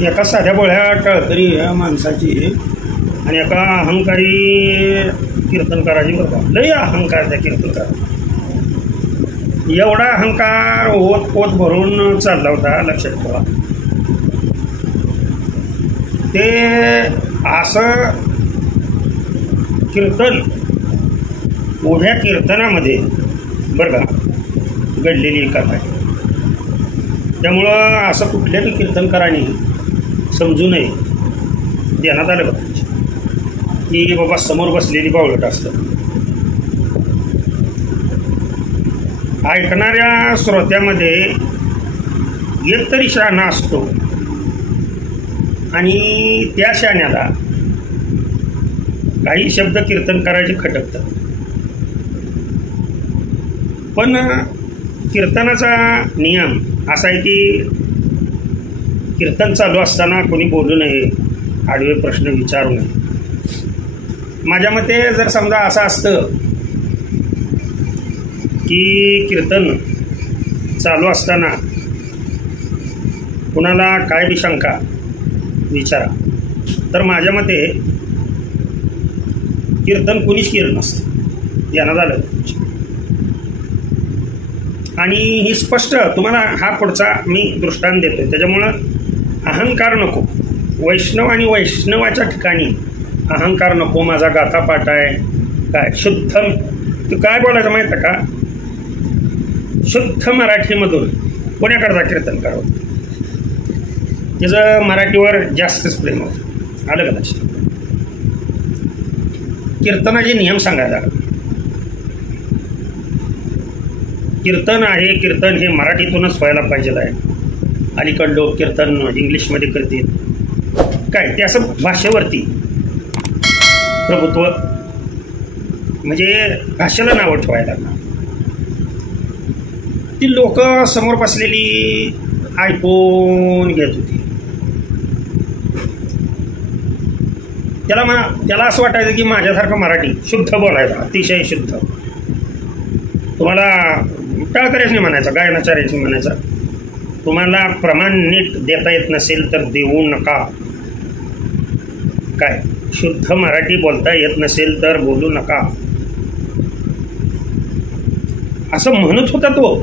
एका साध्या बोळ्या टळकरी माणसाची आणि एका अहंकारी कीर्तनकाराची बरं का, लय अहंकार त्या कीर्तनकारा. एवढा अहंकार ओत पोत भरून चालला होता, लक्षात ठेवा. ते असं कीर्तन उभ्या कीर्तनामध्ये बरं का घडलेली कथा आहे. त्यामुळं असं कुठल्याही कीर्तनकारांनी समजू नये, ध्यानात आलं पाहिजे की बाबा समोर बसलेली बावळट असतं. ऐकणाऱ्या श्रोत्यामध्ये एक तरी शहाणा असतो आणि त्या शहाण्याला काही शब्द कीर्तनकाराचे खटकतात. पण कीर्तनाचा नियम असा आहे की कीर्तन चालू असताना कोणी बोलू नये, आडवे प्रश्न विचारू नये. माझ्या मते जर समजा असं असतं की कीर्तन चालू असताना कुणाला काय बी शंका विचारा, तर माझ्या मते कीर्तन कुणीच केलं नसतं, ध्यानात आलं. आणि ही स्पष्ट तुम्हाला हा पुढचा मी दृष्टांत देतो. त्याच्यामुळं अहंकार नको. वैष्णव आणि वैष्णवाच्या ठिकाणी अहंकार नको. माझा गाथापाठ आहे काय शुद्ध, तू काय बोलायचं माहिती आहे का, शुद्ध मराठीमधून कोणाकडचा कीर्तन करावं, त्याचं मराठीवर जास्तच प्रेम होतं. आलं का लक्षात. कीर्तनाचे नियम सांगायला कीर्तन आहे, कीर्तन हे मराठीतूनच व्हायला पाहिजे आहे. अलीकडं लोक कीर्तन इंग्लिशमध्ये करतील काय, ते असं भाषेवरती प्रभुत्व म्हणजे भाषेला नावं ठेवायला. ती लोक समोर बसलेली ऐकून घेत होती. त्याला असं वाटायचं की माझ्यासारखं मराठी शुद्ध बोलायचं, अतिशय शुद्ध. तुम्हाला टाळकऱ्याच नाही म्हणायचं, गायनाचार्याच नाही म्हणायचं. तुम्हाला प्रमाण नीट देता येत नसेल तर देऊ नका. काय शुद्ध मराठी बोलता येत नसेल तर बोलू नका, असं म्हणत होता तो.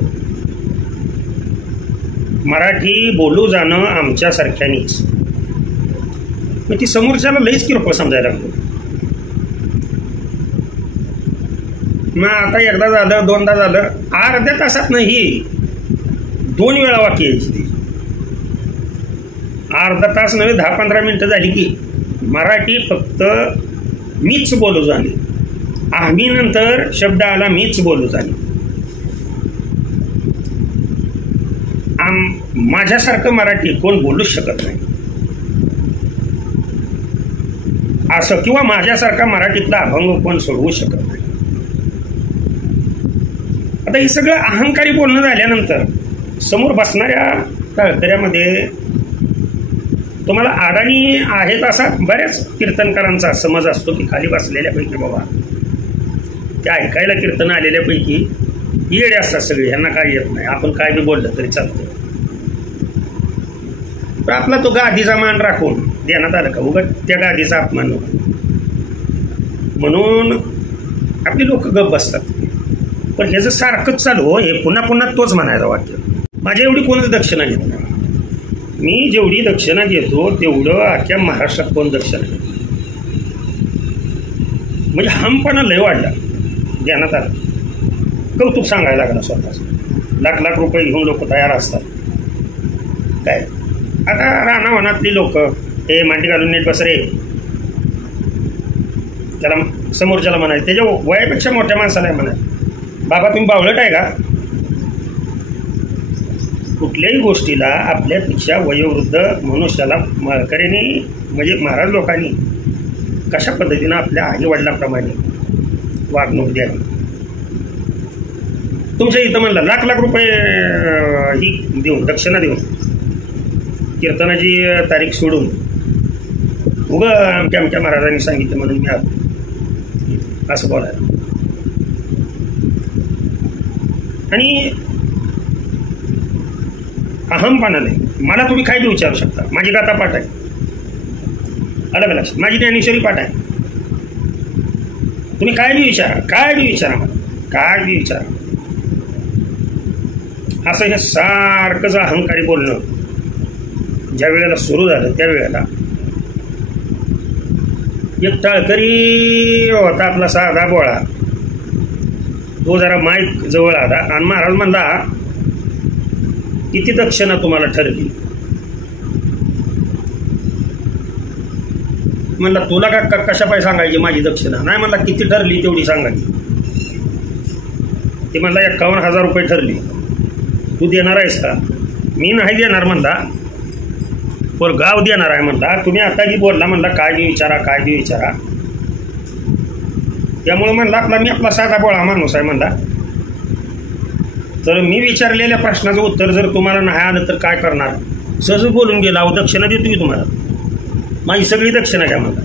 मराठी बोलू जाणं आमच्यासारख्यानीच. मग ती समोरच्याला लईच किरकोळ समजायला लागतो. मग आता एकदा झालं, दोनदा झालं, अर्ध्या तासात नाही 2 वेळा वाक्य यायची ती. अर्धा तास नव्हे 10-15 मिनिटं झाली की मराठी फक्त मीच बोलू जाणे. आम्ही नंतर शब्द आला मीच बोलू जाणे. माझ्यासारखं मराठी कोण बोलूच शकत नाही असं, किंवा माझ्यासारखा मराठीतला अभंग कोण सोडवू शकत नाही. आता हे सगळं अहंकारी बोलणं झाल्यानंतर समोर बसणाऱ्या तळतऱ्यामध्ये तुम्हाला अडाणी आहेत असा बऱ्याच कीर्तनकारांचा समज असतो की खाली बसलेल्यापैकी बाबा त्या ऐकायला कीर्तन आलेल्यापैकी येडे असतात सगळे, ह्यांना काय येत नाही, आपण काय बी बोललं तरी चालतं. तर आपला तो गादीचा मान राखून ध्यानात आलं का उगाच त्या गादीचा अपमान नको म्हणून आपली लोक गप बसतात. पण हे जर सारखंच चालू हो, हे पुन्हा पुन्हा तोच म्हणायचं वाक्य. माझ्या एवढी कोणच दक्षिणा घेत नाही. मी जेवढी दक्षिणा घेतो तेवढं अख्ख्या महाराष्ट्रात कोण दक्षिणा घेत. म्हणजे हमपणा लय वाढला. ध्यानात आलं, कौतुक सांगायला लागलं स्वतःच. लाख रुपये घेऊन लोक तयार असतात. काय आता रानावनातली लोक हे मांडी घालून नीट बस रे, त्याला समोरच्याला म्हणायचं, त्याच्या वयापेक्षा मोठ्या माणसाला म्हणायचं बाबा तुम्ही बावळट आहे का. कुठल्याही गोष्टीला आपल्यापेक्षा वयोवृद्ध मनुष्याला माळकऱ्यांनी म्हणजे महाराज लोकांनी कशा पद्धतीनं आपल्या आई वडिलांप्रमाणे वागणूक द्यावी. तुमच्या इथं म्हणलं लाख रुपये ही देऊन दक्षिणा देऊन कीर्तनाची तारीख सोडून उगा आमच्या महाराजांनी सांगितलं म्हणून मी आलो असं बोलायला. आणि अहमपणा नाही. मला तुम्ही काय बी विचारू शकता. माझी गाथा पाठ आहे, अलग लक्षात, माझी ज्ञानेश्वरी पाठ आहे. तुम्ही काय बी विचारा, काय बी विचारा, मला काय बी विचारा. असं हे सारखंच अहंकारी बोलणं ज्या वेळेला सुरू झालं त्यावेळेला एक टाळकरी होता आपला साधा बोळा, तो जरा माईक जवळ आला आणि महाराज म्हणला, किती दक्षिणा तुम्हाला ठरली? म्हणला तुला का कशा पाय सांगायची माझी दक्षिणा? नाही म्हणला, किती ठरली तेवढी सांगायची. ती म्हणला 51,000 रुपये ठरली. तू देणार आहेस का? मी नाही देणार म्हणला, पर गाव देणार आहे म्हणला. तुम्ही आता जी बोलला म्हणला काय बी विचारा, काय बी विचारा. त्यामुळे म्हणला मी आपला साधा बोळा माणूस आहे म्हणला. तर मी विचारलेल्या प्रश्नाचं उत्तर जर तुम्हाला नाही आलं तर काय करणार? सहज बोलून गेला, अहो दक्षिणा देतो मी तुम्हाला, माझी सगळी दक्षिणा घ्या म्हणला.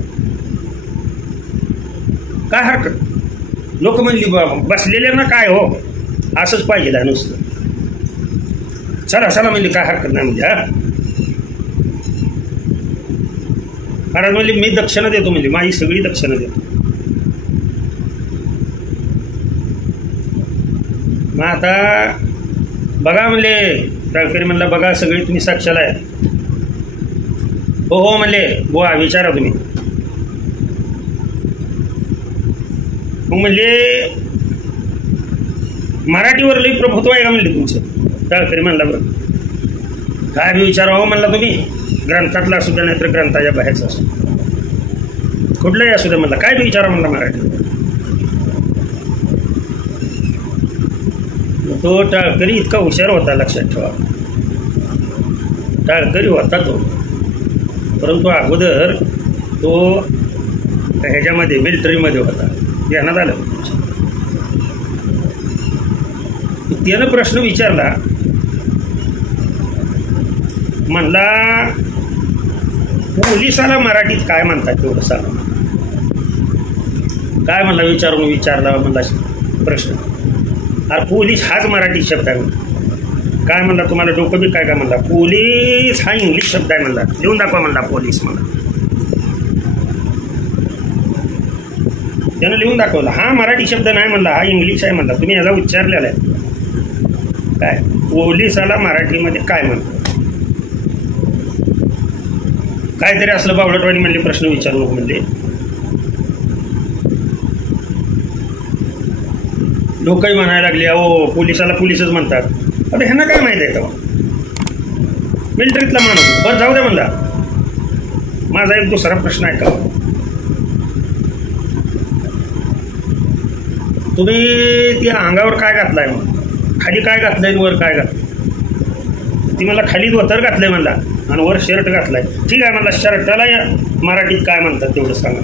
काय हरकत? लोक म्हणली बसलेल्यांना काय हो असंच पाहिजे नुसतं, चला चला म्हणली, काय हरकत नाही म्हणजे. हा महाराज म्हणली मी दक्षिणा देतो म्हणजे, माझी सगळी दक्षिणा देतो. मग आता बघा म्हणले टाळकरी, म्हणला बघा सगळी तुम्ही साक्षाला आहे. हो हो म्हणले, बुवा विचारा तुम्ही. मग म्हणले मराठीवर लई प्रभुत्व आहे का म्हणले तुमचं? टाळकरी म्हणला बरं काय बी विचारा हो म्हणला तुम्ही, ग्रंथातला असू द्या नाहीतर ग्रंथाच्या बाहेरचा असू, कुठलंही असू द्या म्हणला, काय बी विचारा म्हणला मराठी. तो टाळकरी इतका हुशार होता, लक्षात ठेवा. टाळकरी होता तो, परंतु अगोदर तो ह्याच्यामध्ये मिलिटरीमध्ये होता. ध्यानात आलं. त्यानं प्रश्न विचारला, म्हणला पोलिसाला मराठीत काय म्हणतात तेवढं सांगा. काय म्हणला विचारला म्हणला प्रश्न. अरे पोलीस हाच मराठी शब्द आहे. काय म्हणला तुम्हाला डोकं बी काय म्हणला? पोलीस हा इंग्लिश शब्द आहे म्हणला, लिहून दाखवा म्हणला पोलीस मला. त्यानं लिहून दाखवला, हा मराठी शब्द नाही म्हणला, हा इंग्लिश आहे म्हणला, तुम्ही याला उच्चारलेला आहे. काय पोलिसाला मराठीमध्ये काय म्हणतात? काहीतरी असलं बावळटवाणी म्हणले, प्रश्न विचारू नको म्हणले. लोकही म्हणायला लागले, अहो पोलिसाला पोलीसच म्हणतात. आता ह्यांना काय माहिती आहे? तेव्हा मिलिटरीतला माणूस. बरं जाऊ द्या म्हणला, माझा एक दुसरा प्रश्न आहे का, तुम्ही ती अंगावर काय घातलाय, मग खाली काय घातलंय, वर काय घातलंय? ती मला खाली धोतर घातलंय म्हणला आणि वर शर्ट घातलाय. ठीक आहे म्हणला, शर्टाला या मराठीत काय म्हणतात तेवढं सांगा.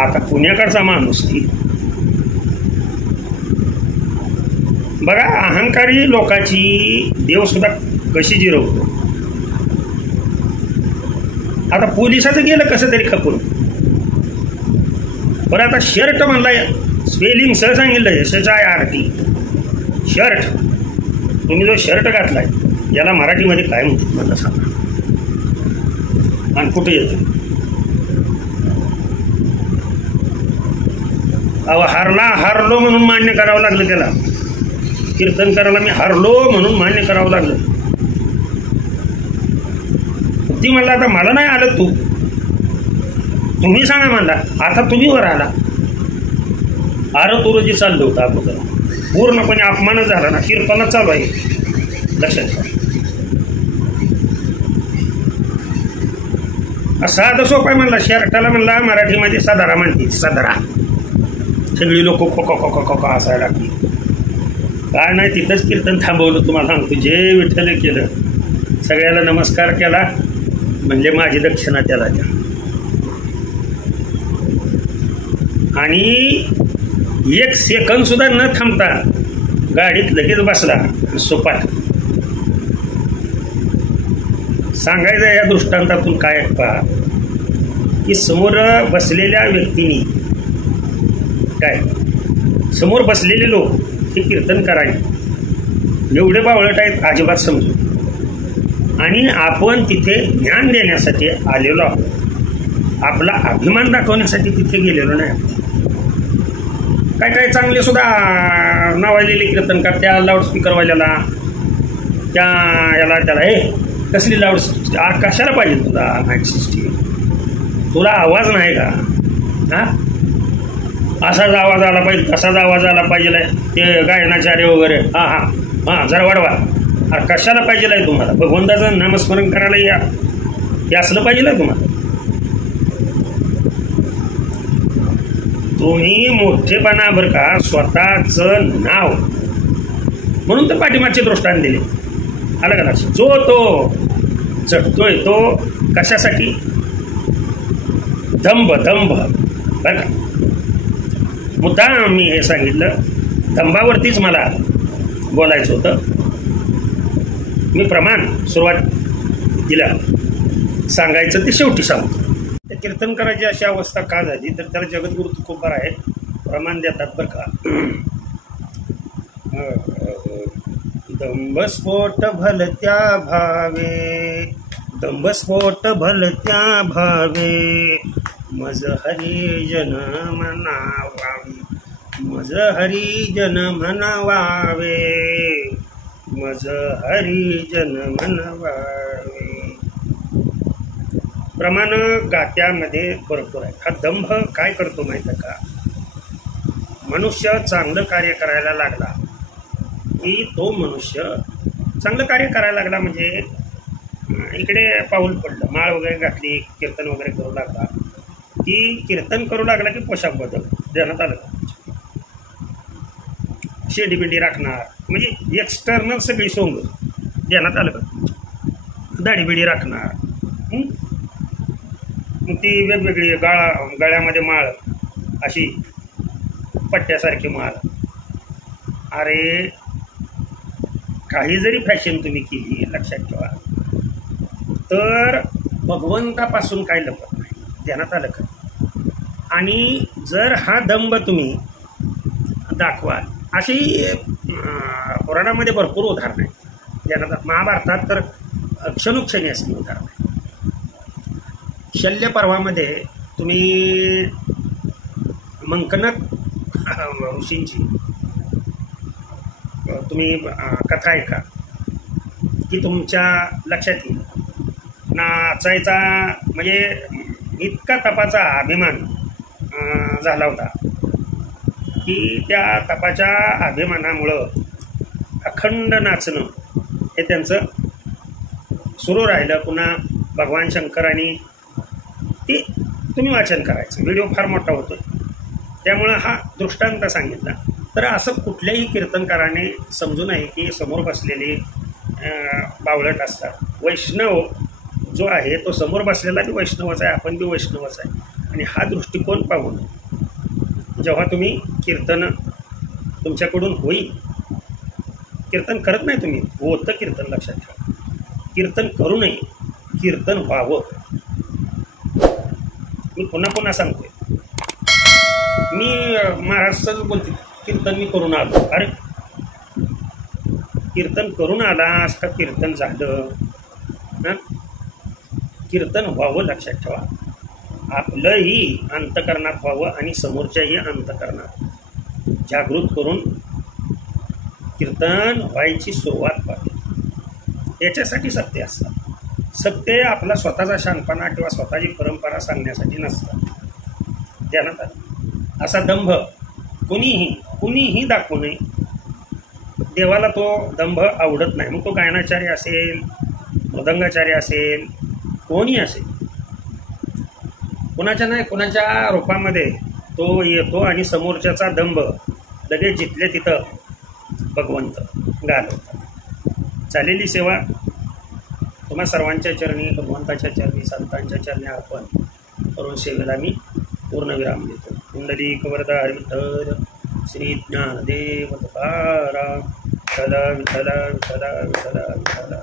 आता पुण्याकडचा माणूस ती बघा, अहंकारी लोकांची देव सुद्धा कशी जिरवतो. आता पोलिसाचं गेलं कसं तरी खपून, पण आता शर्ट म्हणलाय, स्पेलिंग सह सांगितलं SHIRT शर्ट. तुम्ही जो शर्ट घातलाय याला मराठीमध्ये काय म्हणतात मला सांगा, आणि कुठे येतं? अहो हारलो म्हणून मान्य करावं लागलं त्याला. कीर्तन करायला मी हारलो म्हणून मान्य करावं लागलं. ती म्हणला आता मला नाही आलं, तुम्ही सांगा म्हणला. आता तुम्ही वर आला. तुरोजी चाललं होतं अगोदर, पूर्णपणे अपमानच झाला ना. कीर्तनच चालू आहे, लक्षात घ्या. साधं सोपं आहे म्हणला. शर्टाला म्हणला मराठीमध्ये सदरा म्हणते, सदरा. सगळी लोक खो खो असायला लागली. काय नाही, तिथंच कीर्तन थांबवलं. तुम्हाला सांगतो, जे विठ्ठल केलं, सगळ्याला नमस्कार केला, म्हणजे माझी दक्षिणा त्याला द्या. आणि एक सेकंद सुद्धा न थांबता गाडीत लगेच बसला सोपाट. सांगायचं या दृष्टांतातून काय पहा, की समोर बसलेल्या व्यक्तींनी काय, समोर बसलेले लोक हे कीर्तन करायचे एवढे बावळट आहेत अजिबात समजू. आणि आपण तिथे ज्ञान देण्यासाठी आलेलो आहोत, आपला अभिमान दाखवण्यासाठी तिथे गेलेलो नाही. काय काय चांगले सुद्धा नावाजलेले कीर्तनकार त्या लाऊडस्पीकरवाल्याला त्या याला त्याला कसली लाऊड कशाला पाहिजे तुला माईक सिस्टीम, तुला आवाज नाही का? हा, असाच आवाज आला पाहिजे, तसाच आवाज आला पाहिजे ते गायनाचार्य वगैरे. हां हां हां जरा वाढवा. कशाला पाहिजे आहे तुम्हाला? भगवंताचं नामस्मरण करायला हे असलं पाहिजे आहे तुम्हाला? तुम्ही मोठेपणा बरं का स्वतःचं नाव म्हणून तर पाठीमागचे दृष्टांत दिले. आलं का लक्षात? जो तो चढतोय तो कशासाठी? दंभ दंभ बरं का. मुद्दा मी हे सांगितलं, दंभावरतीच मला बोलायचं होतं. मी प्रमाण सुरुवात दिला सांगायचं ते शेवटी सांगतो. त्या कीर्तनकाराची अशी अवस्था का झाली तर त्याला जगद्गुरु तुकोबार आहे प्रमाण देतात बरं का. दंभस्फोट भलत्या भावे, दंभस्फोट भलत्या भावे, मज हरी जन म्हणावावे, मज हरी जन म्हणावावे, मज हरी जन म्हणावावे. प्रमाण गात्यामध्ये भरपूर आहे. हा दंभ काय करतो माहिती आहे का? मनुष्य चांगलं कार्य करायला लागला की तो मनुष्य चांगलं कार्य करायला लागला म्हणजे इकडे पाऊल पडलं, माळ वगैरे घातली, कीर्तन वगैरे करू लागला की कीर्तन करू लागला की पोशाख बदल देण्यात आलं. शेडीबिंडी राखणार म्हणजे एक्सटर्नल सगळी सोंग देण्यात आलं का? दाढीबिडी राखणार, ती वेगवेगळी गळ्यामध्ये माळ अशी पट्ट्यासारखी माळ. अरे काही जरी फॅशन तुम्ही केली लक्षात ठेवा तर भगवंतापासून काही लपत नाही, ध्यानात आलं का? आणि जर हा दंभ तुम्ही दाखवाल अशी पुराणामध्ये भरपूर उदाहरणं आहेत. ध्यानात महाभारतात तर क्षणोक्षणी असली उदाहरणं आहेत. शल्य पर्वामध्ये तुम्ही मंकनक ऋषींची तुम्ही कथा ऐका की तुमच्या लक्षात येईल. नाचायचा म्हणजे इतका तपाचा अभिमान झाला होता की त्या तपाच्या अभिमानामुळं अखंड नाचणं हे त्यांचं सुरू राहिलं. पुन्हा भगवान शंकरांनी ते तुम्ही वाचन करायचं, व्हिडिओ फार मोठा होतो त्यामुळं हा दृष्टांत सांगितला. तर असं कुठल्याही कीर्तनकाराने समजू नये की समोर बसलेले बावळट असतात. वैष्णव जो आहे तो समोर बसलेला बी वैष्णवच आहे, आपण बी वैष्णवच आहे. आणि हा दृष्टिकोन पाहून जेव्हा तुम्ही कीर्तन तुमच्याकडून होईल, कीर्तन करत नाही तुम्ही, होतं कीर्तन लक्षात ठेवा. कीर्तन करू नये, कीर्तन व्हावं. मी पुन्हा पुन्हा सांगतोय, मी महाराष्ट्रात बोलते कीर्तन मी करून आलो. अरे कीर्तन करून आलास का कीर्तन झालं? हां, कीर्तन व्हावं लक्षात ठेवा. आपलंही अंतकरणात व्हावं आणि समोरच्याही अंतकरणात जागृत करून कीर्तन व्हायची सुरुवात व्हावी. याच्यासाठी सत्य असतात. सत्य आपला स्वतःचा शहाणपणा किंवा स्वतःची परंपरा सांगण्यासाठी नसतं. ध्यानात आलं. असा दंभ कुणीही दाखवू नये. देवाला तो दंभ आवडत नाही. मग तो गायनाचार्य असेल, मृदंगाचार्य असेल, कोणी असेल, कुणाच्या नाही कुणाच्या रूपामध्ये तो येतो आणि समोरच्याचा दंभ लगेच जिथल्या तिथं भगवंत घालवतात. चालेली सेवा तुम्हा सर्वांच्या चरणी, भगवंताच्या चरणी, संतांच्या चरणी अर्पण करून सेवेला मी पूर्णविराम देतो. कुंडलिक वरदा हरिविठ्ठल श्री ज्ञानदेव तुकाराम. विठ्ठल विठ्ठल विठ्ठल विठ्ठल विठ्ठल.